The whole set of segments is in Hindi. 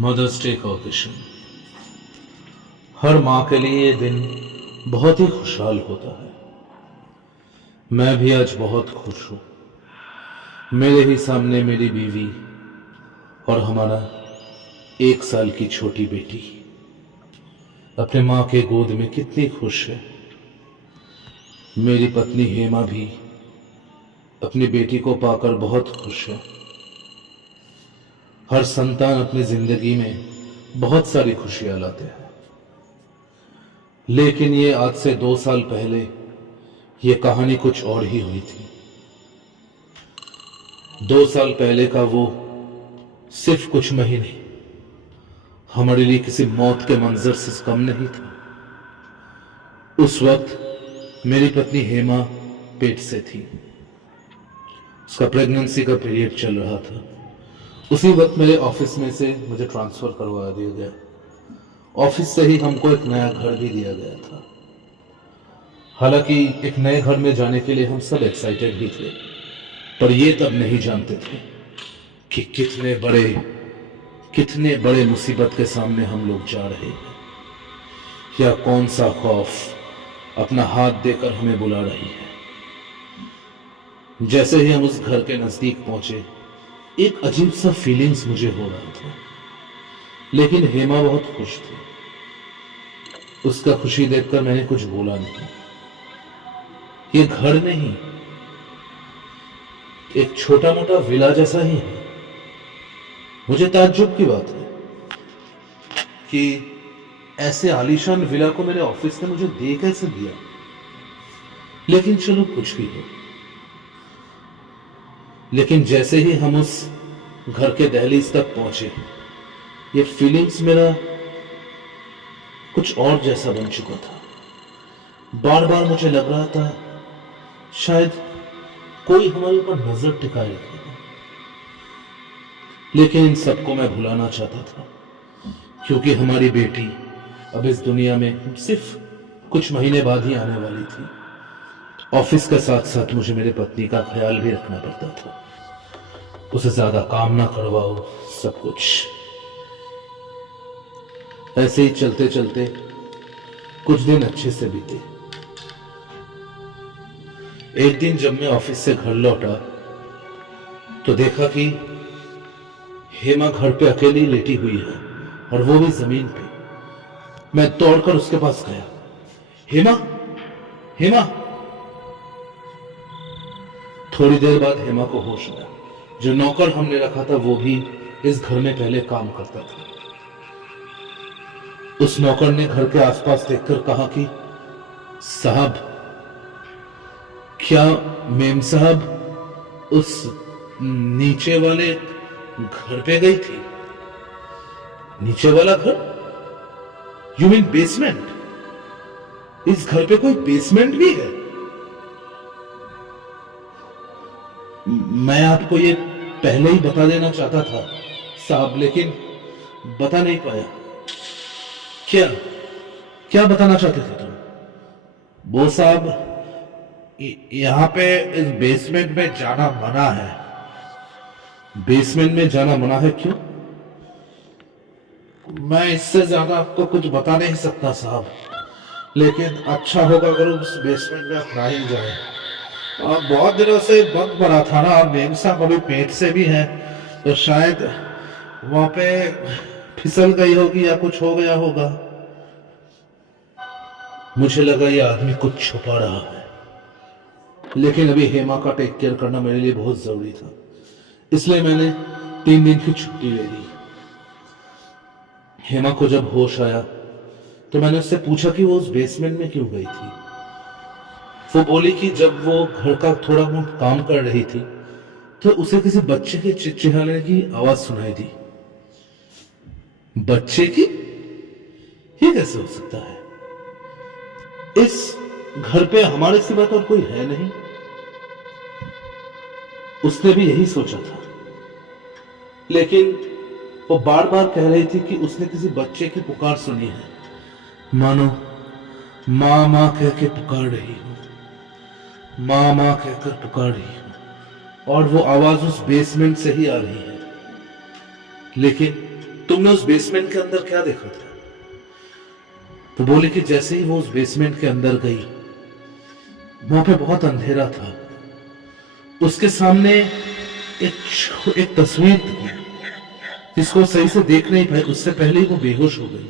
मदर्स डे का ओकेशन। हर माँ के लिए ये दिन बहुत ही खुशहाल होता है। मैं भी आज बहुत खुश हूँ। मेरे ही सामने मेरी बीवी और हमारा 1 साल की छोटी बेटी अपने माँ के गोद में कितनी खुश है। मेरी पत्नी हेमा भी अपनी बेटी को पाकर बहुत खुश है। हर संतान अपनी जिंदगी में बहुत सारी खुशियां लाते हैं, लेकिन ये आज से 2 साल पहले ये कहानी कुछ और ही हुई थी। 2 साल पहले का वो सिर्फ कुछ महीने हमारे लिए किसी मौत के मंजर से कम नहीं था। उस वक्त मेरी पत्नी हेमा पेट से थी। उसका प्रेगनेंसी का पीरियड चल रहा था। उसी वक्त मेरे ऑफिस में से मुझे ट्रांसफर करवा दिया गया। ऑफिस से ही हमको एक नया घर भी दिया गया था। हालांकि एक नए घर में जाने के लिए हम सब एक्साइटेड भी थे, पर ये तब नहीं जानते थे कि कितने बड़े मुसीबत के सामने हम लोग जा रहे हैं, या कौन सा खौफ अपना हाथ देकर हमें बुला रही है। जैसे ही हम उस घर के नजदीक पहुंचे, एक अजीब सा फीलिंग्स मुझे हो रहा था, लेकिन हेमा बहुत खुश थी। उसका खुशी देखकर मैंने कुछ बोला नहीं। ये घर नहीं, एक छोटा मोटा विला जैसा ही है। मुझे ताज्जुब की बात है कि ऐसे आलीशान विला को मेरे ऑफिस ने मुझे दे कैसे दिया, लेकिन चलो कुछ भी हो। लेकिन जैसे ही हम उस घर के दहलीज तक पहुंचे, ये फीलिंग्स मेरा कुछ और जैसा बन चुका था। बार बार मुझे लग रहा था शायद कोई हमारे ऊपर नजर टिकाए रखेगा, लेकिन इन सबको मैं भुलाना चाहता था, क्योंकि हमारी बेटी अब इस दुनिया में सिर्फ कुछ महीने बाद ही आने वाली थी। ऑफिस के साथ साथ मुझे मेरी पत्नी का ख्याल भी रखना पड़ता था। उसे ज्यादा काम ना करवाओ, सब कुछ ऐसे ही चलते चलते कुछ दिन अच्छे से बीते। एक दिन जब मैं ऑफिस से घर लौटा तो देखा कि हेमा घर पे अकेली लेटी हुई है, और वो भी जमीन पे। मैं दौड़कर उसके पास गया। हेमा, हेमा। थोड़ी देर बाद हेमा को होश आया। जो नौकर हमने रखा था वो भी इस घर में पहले काम करता था। उस नौकर ने घर के आसपास देखकर कहा कि साहब, क्या मेम साहब उस नीचे वाले घर पे गई थी? नीचे वाला घर? You mean basement? इस घर पे कोई बेसमेंट भी है? मैं आपको ये पहले ही बता देना चाहता था साहब, लेकिन बता नहीं पाया। क्या क्या बताना चाहते थे तुम? वो साहब, यहां पे इस बेसमेंट में जाना मना है। बेसमेंट में जाना मना है? क्यों? मैं इससे ज्यादा आपको कुछ बता नहीं सकता साहब, लेकिन अच्छा होगा अगर उस बेसमेंट में आप नहीं जाए। बहुत दिनों से बंद पड़ा था ना, और मेम साहब अभी पेट से भी है, तो शायद वहां पे फिसल गई होगी या कुछ हो गया होगा। मुझे लगा ये आदमी कुछ छुपा रहा है, लेकिन अभी हेमा का टेक केयर करना मेरे लिए बहुत जरूरी था, इसलिए मैंने 3 दिन की छुट्टी ले ली। हेमा को जब होश आया तो मैंने उससे पूछा कि वो उस बेसमेंट में क्यों गई थी। वो बोली कि जब वो घर का थोड़ा बहुत काम कर रही थी तो उसे किसी बच्चे के चिल्लाने की आवाज सुनाई दी। बच्चे की? ये कैसे हो सकता है? इस घर पे हमारे सिवा तो और कोई है नहीं। उसने भी यही सोचा था, लेकिन वो बार बार कह रही थी कि उसने किसी बच्चे की पुकार सुनी है, मानो मां मां कह के पुकार रही हो, मां मां कहकर पुकार रही हो, और वो आवाज उस बेसमेंट से ही आ रही है। लेकिन तुमने उस बेसमेंट के अंदर क्या देखा था? तो बोली कि जैसे ही वो उस बेसमेंट के अंदर गई, वहां पे बहुत अंधेरा था। उसके सामने एक तस्वीर थी जिसको सही से देख नहीं पाई। उससे पहले ही वो बेहोश हो गई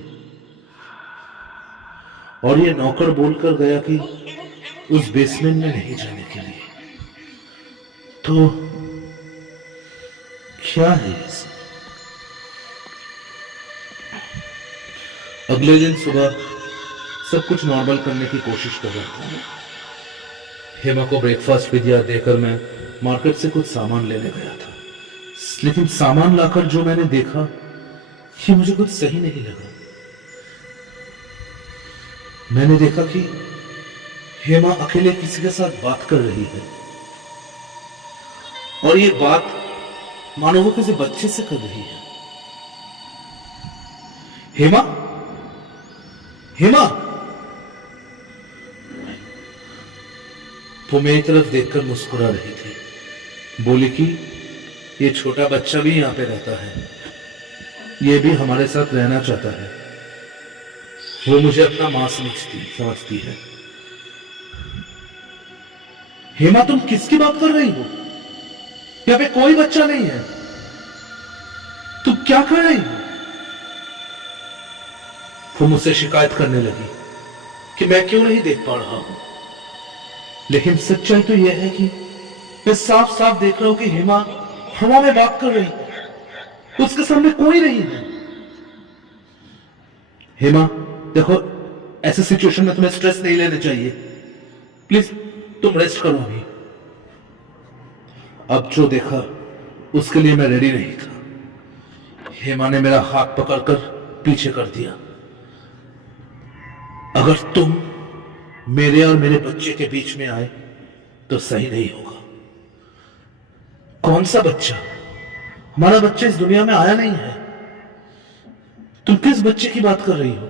और ये नौकर बोलकर गया कि उस बेसमेंट में नहीं जाने के लिए। तो क्या है ये सब? अगले दिन सुबह सब कुछ नॉर्मल करने की कोशिश कर रहा था। हेमा को ब्रेकफास्ट भी दिया देकर मैं मार्केट से कुछ सामान लेने गया था। लेकिन सामान लाकर जो मैंने देखा, ये मुझे कुछ सही नहीं लगा। मैंने देखा कि हेमा अकेले किसी के साथ बात कर रही है और ये बात मानो वो किसी बच्चे से कर रही है। हेमा, हेमा! वो मेरी तरफ देखकर मुस्कुरा रही थी। बोली कि ये छोटा बच्चा भी यहां पे रहता है, ये भी हमारे साथ रहना चाहता है। वो मुझे अपना मां समझती है। हेमा, तुम किसकी बात कर रही हो? यहाँ पे कोई बच्चा नहीं है। तुम क्या कर रही हो? वो मुझसे शिकायत करने लगी कि मैं क्यों नहीं देख पा रहा हूं। लेकिन सच्चाई तो यह है कि मैं साफ साफ देख रहा हूं कि हेमा हवा में बात कर रही है, उसके सामने कोई नहीं है। हेमा देखो, ऐसे सिचुएशन में तुम्हें स्ट्रेस नहीं लेना चाहिए। प्लीज तुम रेस्ट करो अभी। अब जो देखा उसके लिए मैं रेडी नहीं था। हेमा ने मेरा हाथ पकड़कर पीछे कर दिया। अगर तुम मेरे और मेरे बच्चे के बीच में आए तो सही नहीं होगा। कौन सा बच्चा? हमारा बच्चा इस दुनिया में आया नहीं है। तुम किस बच्चे की बात कर रही हो?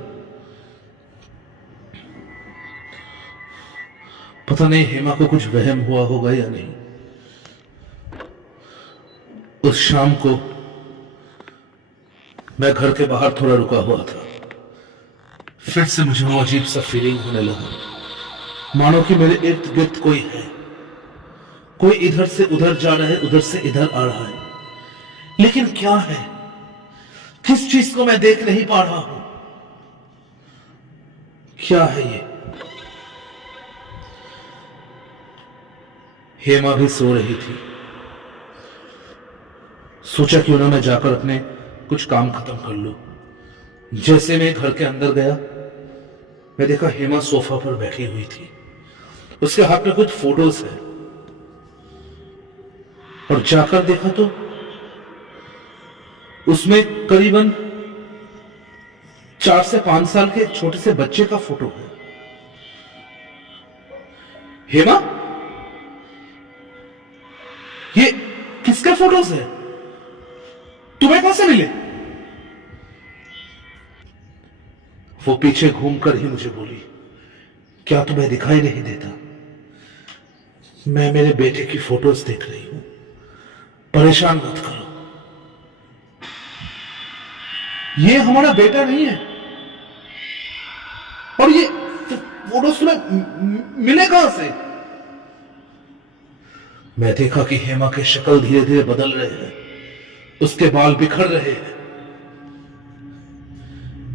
पता नहीं हेमा को कुछ वहम हुआ होगा या नहीं। उस शाम को मैं घर के बाहर थोड़ा रुका हुआ था। फिर से मुझे वो अजीब सा फीलिंग होने लगा, मानो कि मेरे इर्द गिर्द कोई है। कोई इधर से उधर जा रहा है, उधर से इधर आ रहा है। लेकिन क्या है? किस चीज को मैं देख नहीं पा रहा हूं? क्या है ये? हेमा भी सो रही थी। सोचा क्यों ना मैं जाकर अपने कुछ काम खत्म कर लूं। जैसे मैं घर के अंदर गया, मैं देखा हेमा सोफा पर बैठी हुई थी। उसके हाथ में कुछ फोटोज है और जाकर देखा तो उसमें करीबन 4 से 5 साल के एक छोटे से बच्चे का फोटो है। हेमा, ये किसके फोटोज है? तुम्हें कहां से मिले? वो पीछे घूमकर ही मुझे बोली, क्या तुम्हें दिखाई नहीं देता? मैं मेरे बेटे की फोटोज देख रही हूं, परेशान मत करो। ये हमारा बेटा नहीं है। और ये फोटोज तुम्हें मिले कहां से? मैं देखा कि हेमा के शक्ल धीरे धीरे बदल रहे हैं, उसके बाल बिखर रहे हैं।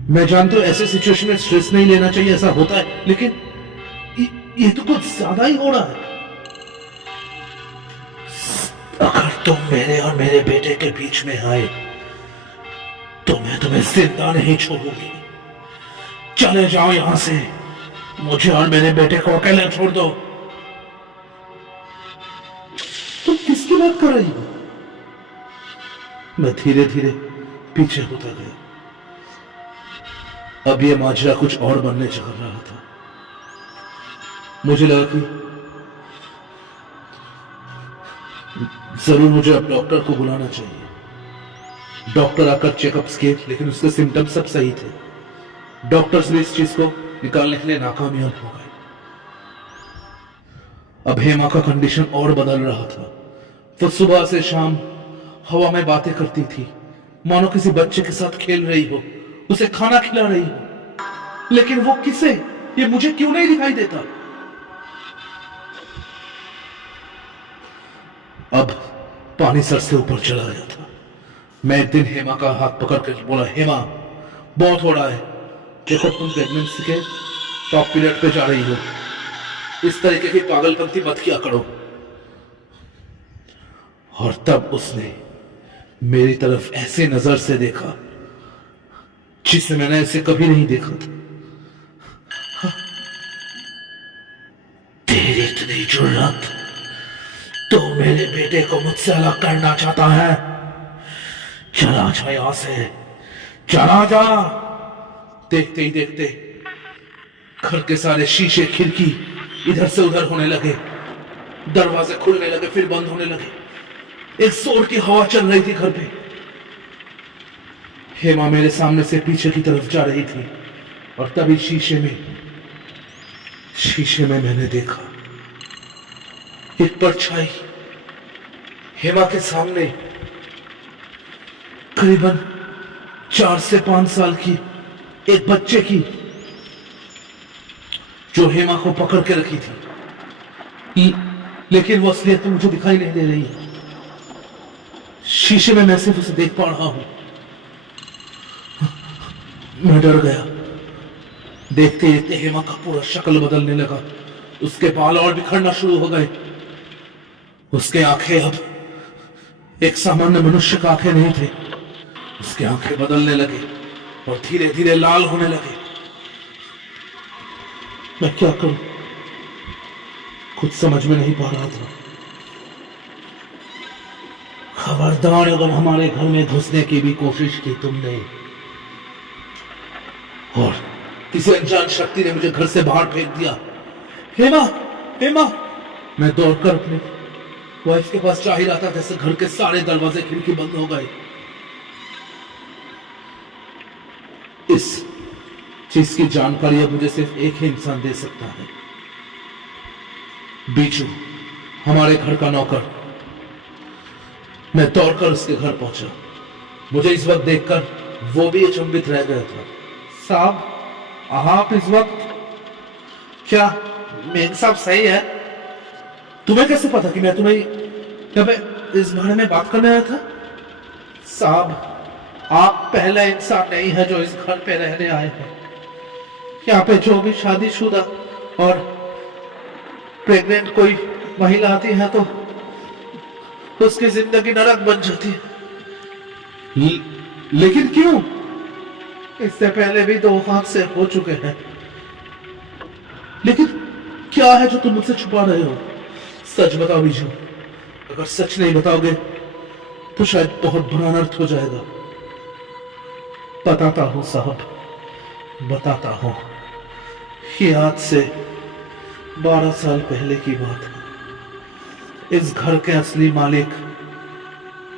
मैं जानता हूं ऐसे सिचुएशन में स्ट्रेस नहीं लेना चाहिए, ऐसा होता है, लेकिन ये तो कुछ ज्यादा ही हो रहा है। अगर तुम मेरे और मेरे बेटे के बीच में आए तो मैं तुम्हें जिंदा नहीं छोड़ूंगी। चले जाओ यहां से, मुझे और मेरे बेटे को अकेले छोड़ दो। तुम किसकी बात कर रही हो? मैं धीरे धीरे पीछे होता गया। अब यह माजरा कुछ और बनने जा रहा था। मुझे लगा कि जरूर मुझे अब डॉक्टर को बुलाना चाहिए। डॉक्टर आकर चेकअप्स किए, लेकिन उसके सिम्टम्स सब सही थे। डॉक्टर्स भी इस चीज को निकालने के लिए नाकामयाब हो गए। अब हेमा का कंडीशन और बदल रहा था। वो सुबह से शाम हवा में बातें करती थी, मानो किसी बच्चे के साथ खेल रही हो, उसे खाना खिला रही हो। लेकिन वो किसे, ये मुझे क्यों नहीं दिखाई देता? अब पानी सर से ऊपर चला गया था। मैं एक दिन हेमा का हाथ पकड़कर बोला, हेमा बहुत हो रहा है, देखो तुम प्रेगनेंसी के टॉप पीरियड पे जा रही हो, इस तरीके की पागलपंती मत किया करो। और तब उसने मेरी तरफ ऐसे नजर से देखा जिसे मैंने इसे कभी नहीं देखा था। तेरी इतनी जुर्रत, तो मेरे बेटे को मुझसे अलग करना चाहता है? चला जा यहां से, चला जा। देखते ही देखते घर के सारे शीशे खिड़की इधर से उधर होने लगे, दरवाजे खुलने लगे फिर बंद होने लगे। एक जोर की हवा चल रही थी घर पे। हेमा मेरे सामने से पीछे की तरफ जा रही थी और तभी शीशे में मैंने देखा एक परछाई हेमा के सामने, करीबन 4 से 5 साल की एक बच्चे की, जो हेमा को पकड़ के रखी थी। लेकिन वो असलियत तो मुझे दिखाई नहीं दे रही है। शीशे में मैं सिर्फ उसे देख पा रहा हूं। मैं डर गया। देखते देखते हेमा का पूरा शक्ल बदलने लगा, उसके बाल और बिखरना शुरू हो गए। उसके आंखें अब एक सामान्य मनुष्य का आंखें नहीं थे, उसके आंखें बदलने लगे और धीरे धीरे लाल होने लगे। मैं क्या करूं, कुछ समझ में नहीं पा रहा था। खबरदार, अगर हमारे घर में घुसने की भी कोशिश की तुमने और किसी अनजान शक्ति ने मुझे घर से बाहर फेंक दिया। हेमा, हेमा! मैं दौड़कर अपने वाइफ के पास जा ही रहा था, जैसे घर के सारे दरवाजे खिड़की बंद हो गए। इस चीज की जानकारी अब मुझे सिर्फ एक ही इंसान दे सकता है, बीजू, हमारे घर का नौकर। मैं दौड़कर उसके घर पहुंचा। मुझे इस वक्त देखकर वो भी अचंभित रह गया था। साहब, आप इस वक्त? क्या मेम साहब सही है? तुम्हें कैसे पता कि मैं तुम्हें जब इस बारे में बात करने आया था? साहब, आप पहला इंसान नहीं है जो इस घर पे रहने आए हैं। यहाँ पे जो भी शादीशुदा और प्रेग्नेंट कोई महिला आती है तो उसकी जिंदगी नरक बन जाती है। लेकिन क्यों? इससे पहले भी 2 हादसे हो चुके हैं। लेकिन क्या है जो तुम मुझसे छुपा रहे हो? सच बताओ बीजू। अगर सच नहीं बताओगे तो शायद बहुत बुरा अनर्थ हो जाएगा। बताता हूं साहब, बताता हूं। ये आज से 12 साल पहले की बात है। इस घर के असली मालिक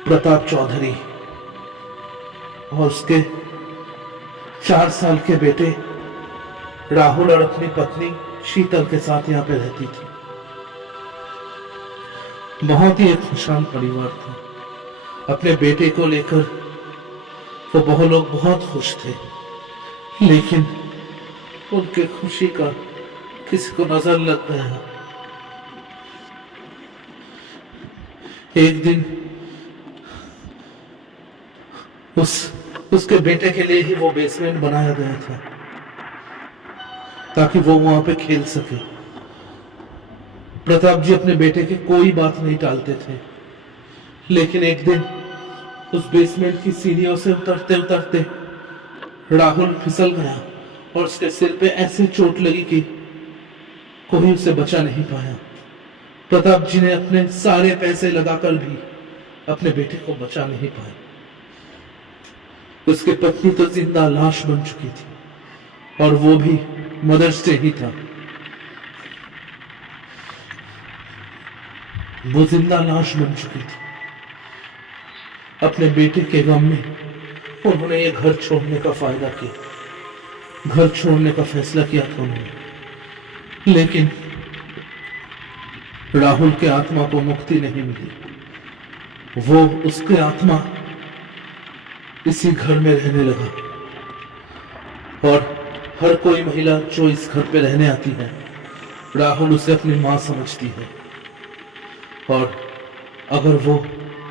प्रताप चौधरी और उसके 4 साल के बेटे राहुल और अपनी पत्नी शीतल के साथ यहाँ पे रहती थी। बहुत ही एक खुशहाल परिवार था। अपने बेटे को लेकर वो बहुत लोग बहुत खुश थे, लेकिन उनके खुशी का किसी को नजर लग गया। एक दिन उसके बेटे के लिए ही वो बेसमेंट बनाया गया था ताकि वो वहां पे खेल सके। प्रताप जी अपने बेटे की कोई बात नहीं टालते थे, लेकिन एक दिन उस बेसमेंट की सीढ़ियों से उतरते उतरते राहुल फिसल गया और उसके सिर पे ऐसे चोट लगी कि कोई उसे बचा नहीं पाया। प्रताप जी ने अपने सारे पैसे लगाकर भी अपने बेटे को बचा नहीं पाए। उसकी पत्नी तो जिंदा लाश बन चुकी थी और वो भी मदर्स डे ही था। वो जिंदा लाश बन चुकी थी। अपने बेटे के गम में उन्होंने ये घर छोड़ने का फायदा किया, घर छोड़ने का फैसला किया था उन्होंने। लेकिन राहुल के आत्मा को मुक्ति नहीं मिली। वो उसके आत्मा इसी घर में रहने लगा। और हर कोई महिला जो इस घर पे रहने आती है, राहुल उसे अपनी मां समझती है। और अगर वो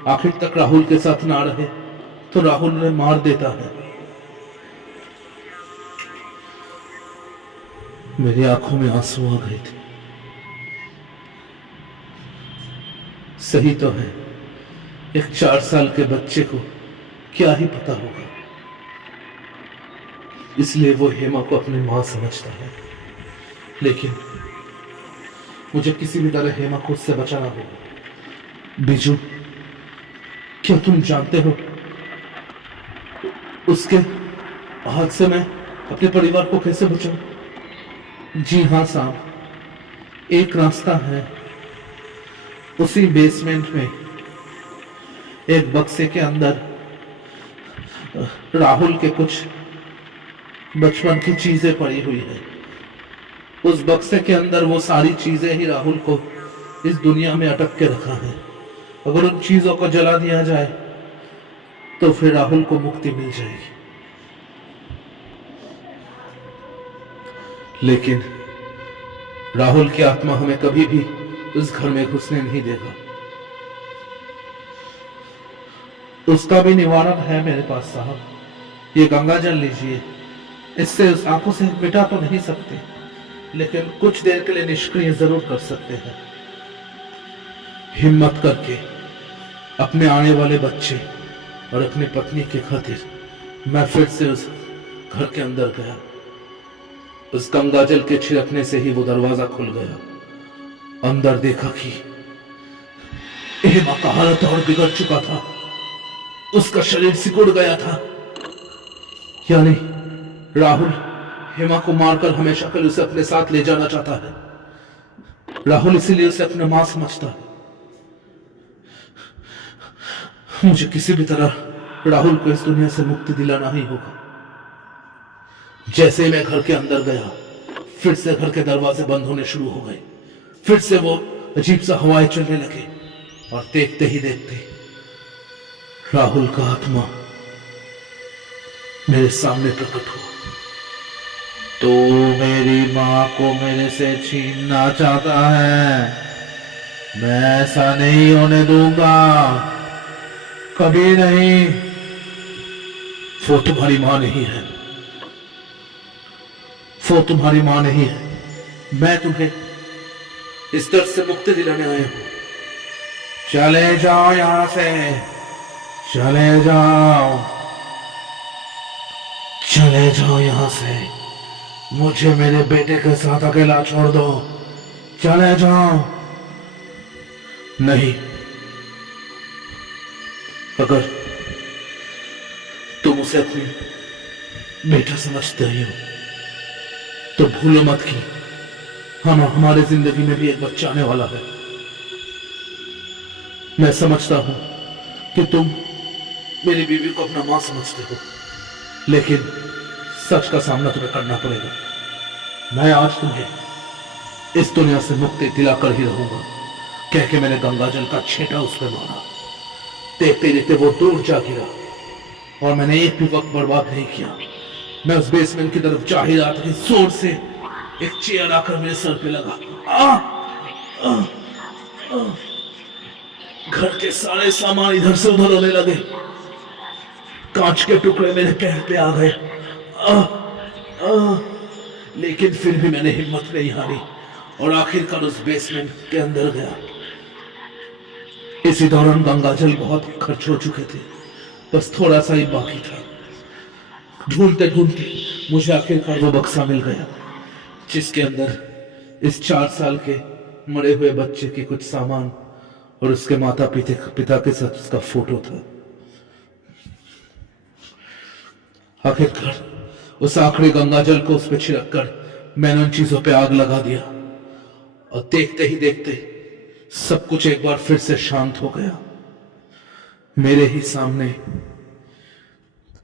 आखिर तक राहुल के साथ ना रहे तो राहुल उन्हें मार देता है। मेरी आंखों में आंसू आ गए थे। सही तो है, एक 4 साल के बच्चे को क्या ही पता होगा, इसलिए वो हेमा को अपनी मां समझता है। लेकिन मुझे किसी भी तरह हेमा को उससे बचाना होगा। बीजू, क्या तुम जानते हो उसके हाथ से मैं अपने परिवार को कैसे बचाऊं? जी हाँ साहब, एक रास्ता है। उसी बेसमेंट में एक बक्से के अंदर राहुल के कुछ बचपन की चीजें पड़ी हुई है। उस बक्से के अंदर वो सारी चीजें ही राहुल को इस दुनिया में अटक के रखा है। अगर उन चीजों को जला दिया जाए तो फिर राहुल को मुक्ति मिल जाएगी। लेकिन राहुल की आत्मा हमें कभी भी उस घर में घुसने नहीं देगा। उसका भी निवारण है मेरे पास साहब। ये गंगा जल लीजिए। इससे उस आंखों से मिटा तो नहीं सकते, लेकिन कुछ देर के लिए निष्क्रिय जरूर कर सकते हैं। हिम्मत करके अपने आने वाले बच्चे और अपनी पत्नी की खातिर मैं फिर से उस घर के अंदर गया। उस गंगा जल के छिड़कने से ही वो दरवाजा खुल गया। अंदर देखा कि हेमा का हालत और बिगड़ चुका था। उसका शरीर सिकुड़ गया था। यानी राहुल हेमा को मारकर हमेशा के लिए उसे अपने साथ ले जाना चाहता है। राहुल इसीलिए उसे अपने मां समझता है। मुझे किसी भी तरह राहुल को इस दुनिया से मुक्ति दिलाना ही होगा। जैसे ही मैं घर के अंदर गया, फिर से घर के दरवाजे बंद होने शुरू हो गए। फिर से वो अजीब सा हवाएं चलने लगे और देखते ही देखते राहुल का आत्मा मेरे सामने प्रकट हुआ। तो मेरी मां को मेरे से छीनना चाहता है। मैं ऐसा नहीं होने दूंगा, कभी नहीं। वो तुम्हारी मां नहीं है, वो तुम्हारी मां नहीं है। मैं तुम्हें इस दर्द से मुक्ति दिलाने आया हूं। चले जाओ यहां से, चले जाओ, चले जाओ यहां से। मुझे मेरे बेटे के साथ अकेला छोड़ दो। चले जाओ। नहीं, अगर तुम उसे अपनी बेटा समझते ही हो तो भूलो मत कि हमारे जिंदगी में भी एक बच्चा आने वाला है। मैं समझता हूं कि तुम मेरी बीवी को अपना मां समझते हो, लेकिन सच का सामना तुम्हें करना पड़ेगा। मैं आज तुम्हें इस दुनिया से मुक्ति दिलाकर ही रहूंगा। कह के मैंने गंगा जल का छींटा उस पर मारा। देखते देखते वो दूर जा गिरा और मैंने एक भी वक्त बर्बाद नहीं किया। मैं उस बेसमेंट की तरफ जा ही रहा था कि जोर से एक चेयर आकर मेरे सर पे लगा। घर के सारे सामान इधर से उधर होने लगे। कांच के टुकड़े मेरे पैर पे आ गए। लेकिन फिर भी मैंने हिम्मत नहीं हारी और आखिरकार उस बेसमेंट के अंदर गया। इसी दौरान गंगा जल बहुत खर्च हो चुके थे, बस थोड़ा सा ही बाकी था। ढूंढते ढूंढते मुझे आखिरकार वो बक्सा मिल गया, जिसके अंदर इस 4 साल के मरे हुए बच्चे के कुछ सामान और उसके माता पिता के साथ उसका फोटो था। आखिरकार उस आखिरी गंगा जल को उस पर छिड़क कर मैंने उन चीजों पे आग लगा दिया और देखते ही देखते सब कुछ एक बार फिर से शांत हो गया। मेरे ही सामने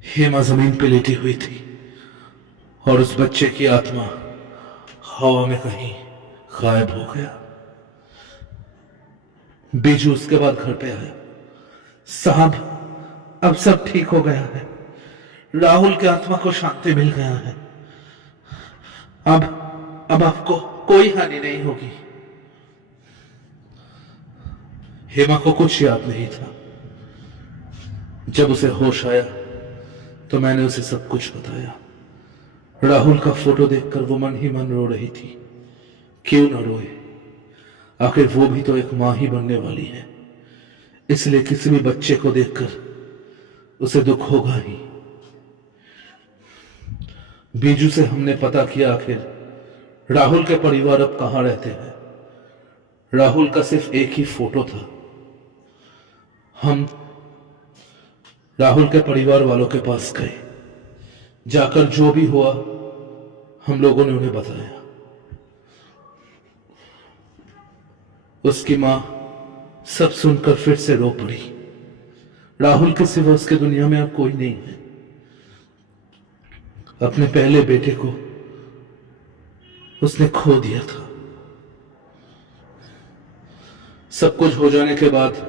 हेमा जमीन पे लेटी हुई थी और उस बच्चे की आत्मा हवा में कहीं गायब हो गया। बीजू उसके बाद घर पे आया। साहब, अब सब ठीक हो गया है। राहुल की आत्मा को शांति मिल गया है। अब आपको कोई हानि नहीं होगी। हेमा को कुछ याद नहीं था। जब उसे होश आया तो मैंने उसे सब कुछ बताया। राहुल का फोटो देखकर वो मन ही मन रो रही थी। क्यों न रोए, आखिर वो भी तो एक मां ही बनने वाली है। इसलिए किसी भी बच्चे को देखकर उसे दुख होगा ही। बीजू से हमने पता किया आखिर राहुल के परिवार अब कहां रहते हैं। राहुल का सिर्फ एक ही फोटो था। हम राहुल के परिवार वालों के पास गए। जाकर जो भी हुआ हम लोगों ने उन्हें बताया। उसकी मां सब सुनकर फिर से रो पड़ी। राहुल के सिवा उसके दुनिया में अब कोई नहीं है। अपने पहले बेटे को उसने खो दिया था। सब कुछ हो जाने के बाद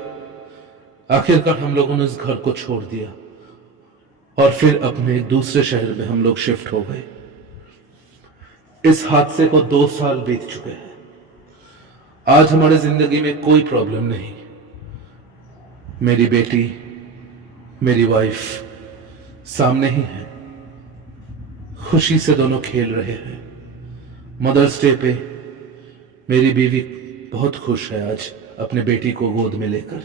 आखिरकार हम लोगों ने उस घर को छोड़ दिया और फिर अपने दूसरे शहर में हम लोग शिफ्ट हो गए। इस हादसे को 2 साल बीत चुके हैं। आज हमारी जिंदगी में कोई प्रॉब्लम नहीं। मेरी बेटी, मेरी वाइफ सामने ही है। खुशी से दोनों खेल रहे हैं। मदर्स डे पे मेरी बीवी बहुत खुश है आज अपने बेटी को गोद में लेकर।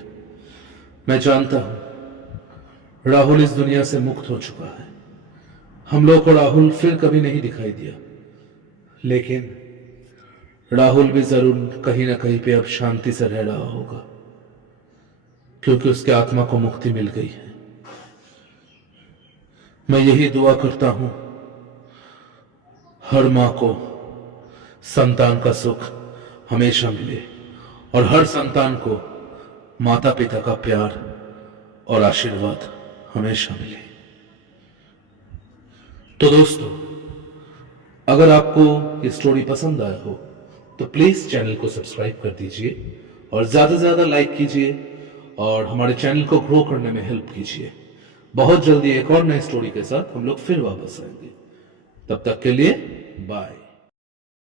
मैं जानता हूं राहुल इस दुनिया से मुक्त हो चुका है। हम लोग को राहुल फिर कभी नहीं दिखाई दिया, लेकिन राहुल भी जरूर कहीं ना कहीं पे अब शांति से रह रहा होगा, क्योंकि उसके आत्मा को मुक्ति मिल गई है। मैं यही दुआ करता हूं हर मां को संतान का सुख हमेशा मिले और हर संतान को माता पिता का प्यार और आशीर्वाद हमेशा मिले। तो दोस्तों, अगर आपको ये स्टोरी पसंद आया हो तो प्लीज चैनल को सब्सक्राइब कर दीजिए और ज्यादा से ज्यादा लाइक कीजिए और हमारे चैनल को ग्रो करने में हेल्प कीजिए। बहुत जल्दी एक और नई स्टोरी के साथ हम लोग फिर वापस आएंगे। तब तक के लिए बाय।